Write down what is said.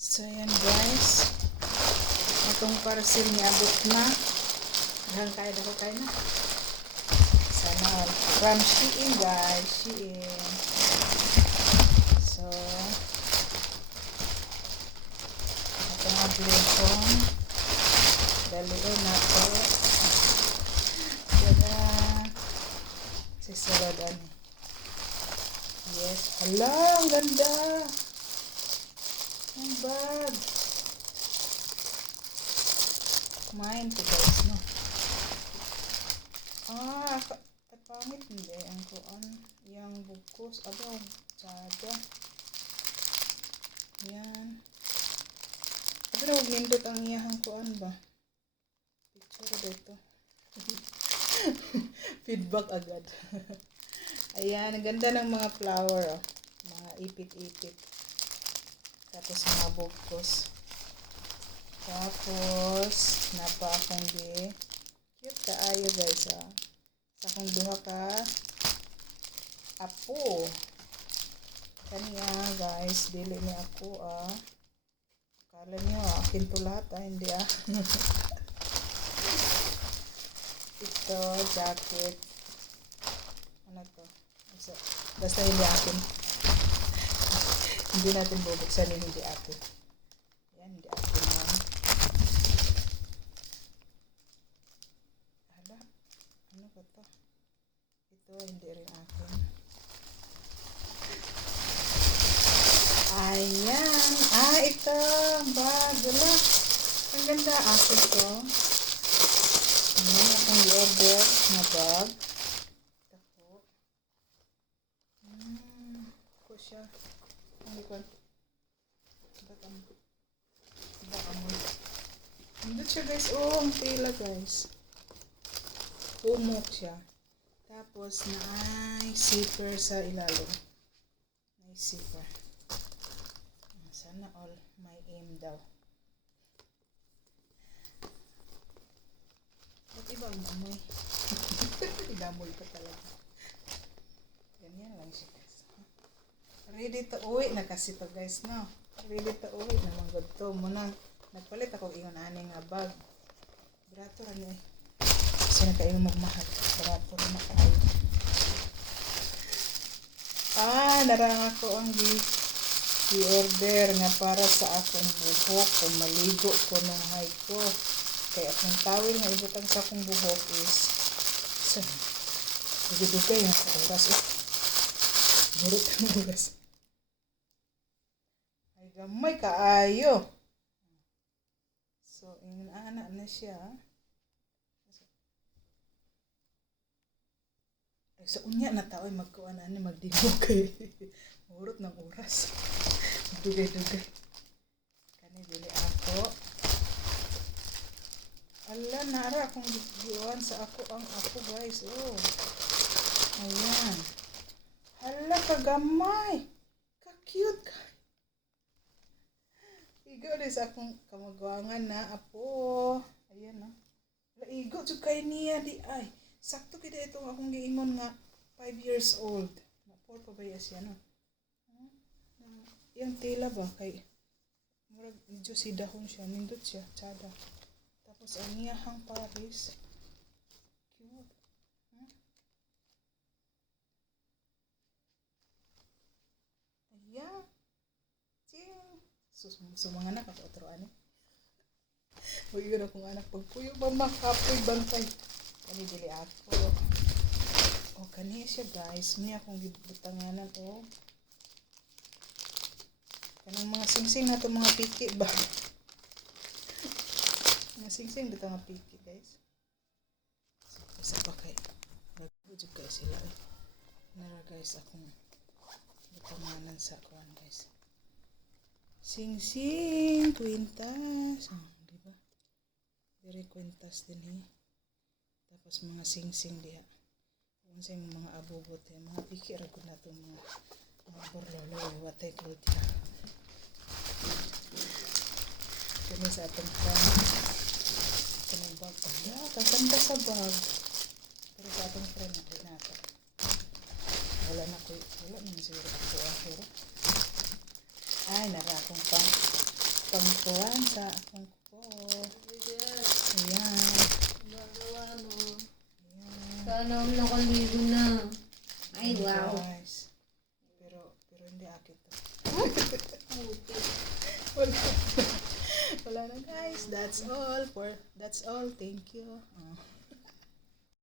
So, yan guys. Itong parcel niya abot na. Hanggang kaya na ko kaya na. Sana all. From Shein guys. Shein. So, itong ablation. Daliin na to. Sana. Sisaladan. Yes. Hala, ang ganda. Ang bag. Mine to guys, no? Pangit hindi. Ang kuan. Yang bukos. Aba, tsada. Yan. Aba na, huwag nindot ang iyahang kuan ba? Picture dito. Feedback agad. Ayan, ang ganda ng mga flower, oh. Mga ipit-ipit. Tapos mga bukos. Tapos, napa akong cute kaayo guys, ah. Sa akong duha ka apo. Kaniya guys, dili ni ako, ah. Akala nyo, akin to lahat, ah. Hindi, ah. Ito, jacket. Ano to? Basta hindi akin. Hindi natin bubuksan yung hindi akin. Yan, hindi akin yan. Hala, ano ba to? Ito, hindi rin akin. Ayan. Ito. Bag. Wala. Ang ganda. Akin to. Ayan, akong i-order na bag. Ako siya. Hindi ko. Baka mo. Hindi siya guys. Oh, ang tila guys. Humok siya. Tapos na ay zipper sa ilalim. May zipper. Sana all may aim daw. Ba't iba ang amoy? Inamoy pa talaga. Ganyan lang siya guys. Ready to uwi na kasi to guys, no? Ready to uwi naman good to. Muna, nagpalit ako ingon ani nga bag. Barato rin eh. Kasi nakaingon magmahal. Barato rin na kayo. Narang ako ang i-order nga para sa akong buhok. Kung maligo ko ng height ko. Kaya akong tawil nga ibutang sa akong buhok is dugay nga sa oras eh. Murot ang oras. Ay gamay kaayo. So, inana na siya. Ay, sa unya na tao ay magkuan ani magdingog kay murot ng oras. Dugay-dugay. Kani dili ako. Ala, nara akong giwan sa ako ang apo guys. Oh. Ayan. Hala, kagamay. Ka-cute ka. Igo rin sa akong kamagwangan na apo. Ayan, no. Hala, igo jud kay niya di ay. Sakto kita itong akong giingon nga 5 years old. Na 4 pa ba siya, no? Yung tila ba kay murag medyo si dahon siya, nindot siya, tsada. Tapos ang iyahang Paris. Cute. Ayan. Ching. Sumanganak ako otro ani. Huwag yun akong anak pagpuyo ba makapoy bantay. Kani dili ako. O kani siya guys. May akong gibutanganan o. Kanang mga singsing na ito mga piki ba? Mga singsing dito mga piki guys. So, isa pa kay. Nagbudyo guys sila eh. Nara guys akong butanganan sa kuwan guys. Singsing. Kwintas. Diba? Very kwintas din eh. Tapos mga singsing diha. Kung sa mga abubot eh. Mga piki ragod na ito mga borlolo. Watay kulot ya. Kami sa atong pan. Kanang bag. Ala, kasanda sa bag. Pero sa atong friend na ito. Wala naman siguro ako. Ay, narakong pang pangkuhan sa akong kuko. Ayan. Gagawa mo. Ayan. Sana ako nakaligo na. Ay, Ayan, wow. guys. Pero hindi akin to. Okay. Wala. Wala na guys. That's all. Thank you.